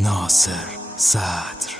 ناصر صدر.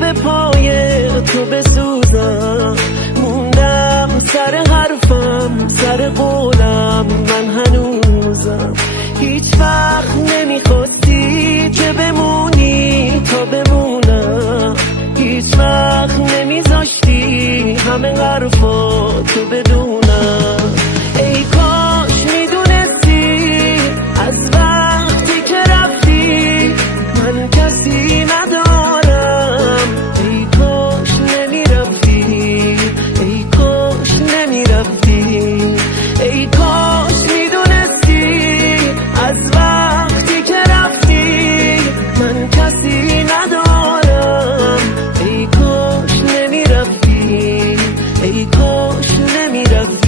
به پای تو بسوزم، موندم سر حرفم، سر قولم، من هنوزم. هیچ وقت نمیخواستی که بمونی تا بمونم، هیچ وقت نمیذاشتی همه حرفا تو بدونم. ای کاش میدونستی از وقتی که رفتی من کسی ندارم. ای کاش میدونستی از وقتی که رفتی من کسی ندارم. ای کاش نمیرفتی، ای کاش نمیرفتی.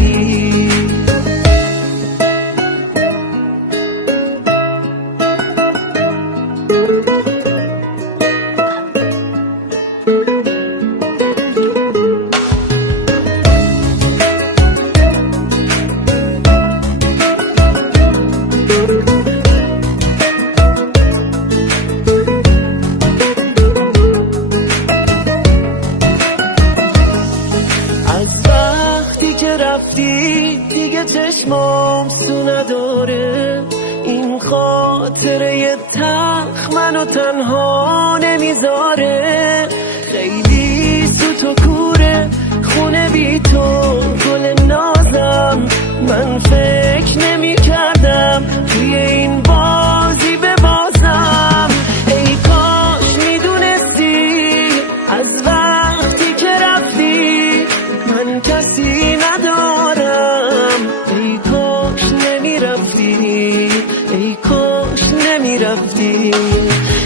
رفتی دیگه چشمام سو نداره، این خاطره تلخ منو تنها نمیذاره. خیلی سوت و کوره خونه بی تو گل نازم، من فکر نمی کردم توی این بازی ببازم. ای کاش میدونستی از وقتی که رفتی من کسی ندارم. ای کاش نمیرفتی، ای کاش نمیرفتی.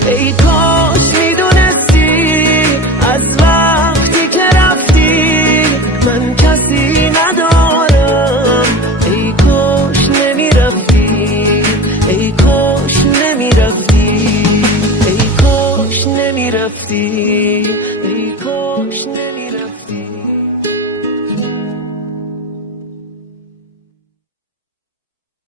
ای کاش میدونستی از وقتی که رفتی من کسی ندارم. ای کاش نمیرفتی، ای کاش نمیرفتی، ای کاش نمیرفتی.